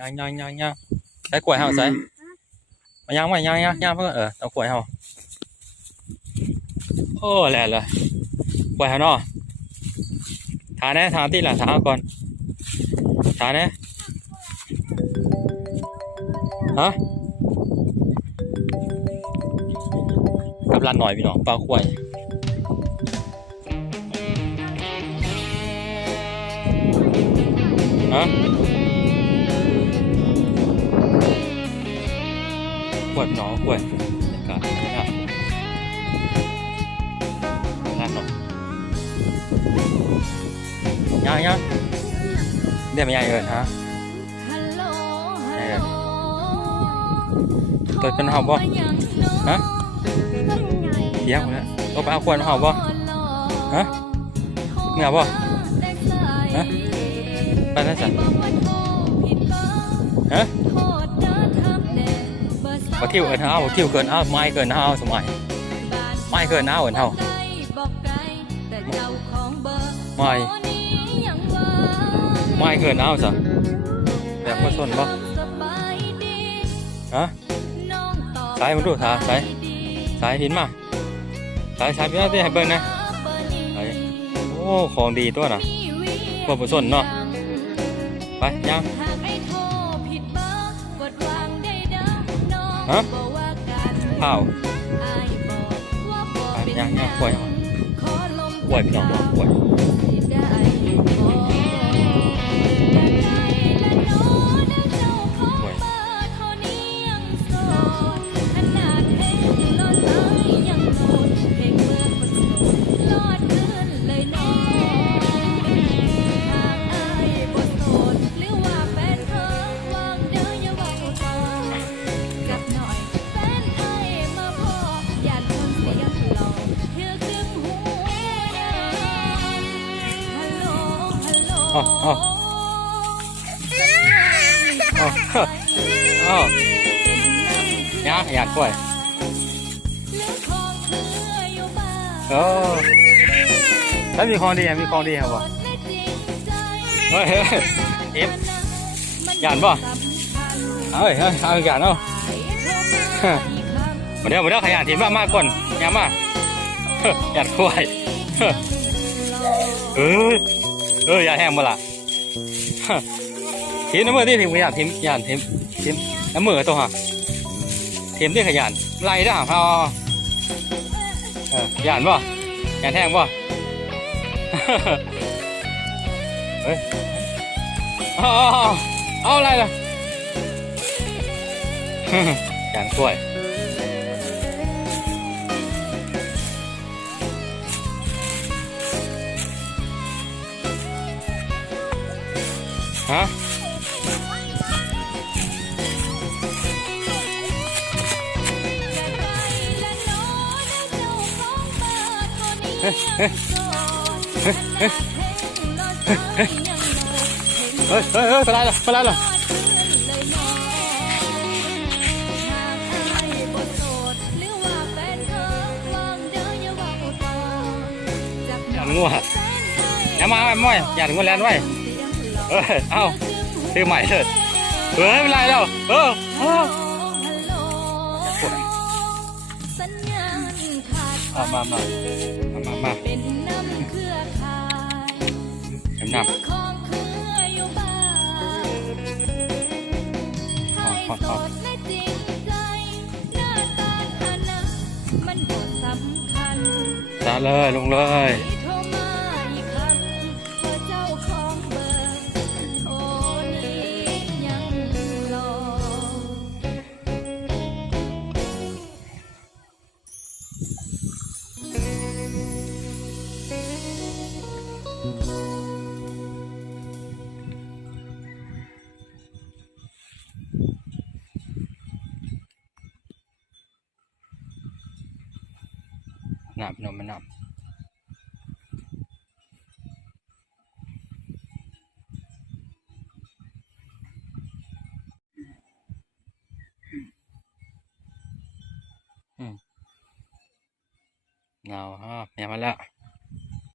ย่างย่างย่างย่างใส่กล้วยเฮาใส่มาย่างมาย่างย่างย่างเพื่อเออเอากล้วยเฮาโอ้แหละเลยกล้วยเฮาเนาะทาแน่ทาที่ละทาเอาก่อนทาแน่ฮะกับร้านหน่อยพี่น้องปลากล้วยฮะ วดน้องขวดในการนะครับร้านเนาะยังยังเดี๋ยวไม่ยังเอินฮะเอฮัลอโหลเกิดเป็นห่าบ่ฮะเสียงคนละต้องไปเอาขวดมาเห่าบ่ฮะเมื่อบ่ฮะไปแล้วจ้ะฮะ บ่ทิวเอินเฮาบ่ทิวเกินเฮาไม่เกินเฮาสมัยไม่เกินเฮาเอินเฮาไม่ไม่เกินเฮาซะแบบบ่ชนบ่ฮะสายมันดูสายสายสายหินมาสายสายพี่น้าที่ให้เบิ่งนะโอ้ของดีตัวน่ะบ่บ่ชนเนาะไปย่าง ฮะข้าวไปย่างย่างกล้วยเอากล้วยพี่น้องเนาะกล้วยกล้วย อ๋ออ๋ออ๋ออ๋อย่างอยากกล้วยเออแล้วมีของดีอะมีของดีครับบ่เฮ้ยเฮ้ยเอฟหยานบ่เฮ้ยเฮ้ยเอาหยานเอามาเดี๋ยวมาเดี๋ยวขยันทีมากมากก่อนยามมาหยานกล้วยเฮ้ยเออ เอออย่าแห้งมาละเฮ้ยทีมน้ำมือที่ทีมขยันทีมหยานทีมทีมน้ำมือตัวฮะทีมที่ขยันไล่ได้หาพอเออหยานบ่หยานแห้งบ่เฮ้ยเอาเอาเอาเอาอะไรล่ะหยานกล้วย ฮะเฮ้ยเฮ้ยเฮ้ยไปไล่ละไปไล่ เอ้ยเอ้าซื้อใหม่เลยเฮ้ยไม่เป็นไรแล้วเออเออเอามามามามามาเป็นน้ำเครือข่ายน้ำน้ของเครืออยู่บ้านให้โสดและจริงใจหน้าตาฐานะมันบ่สำคัญำจ้าเลยลงเลย น้ำนมมันน้ำอืมหนาฮะเนี่ยมาแล้ว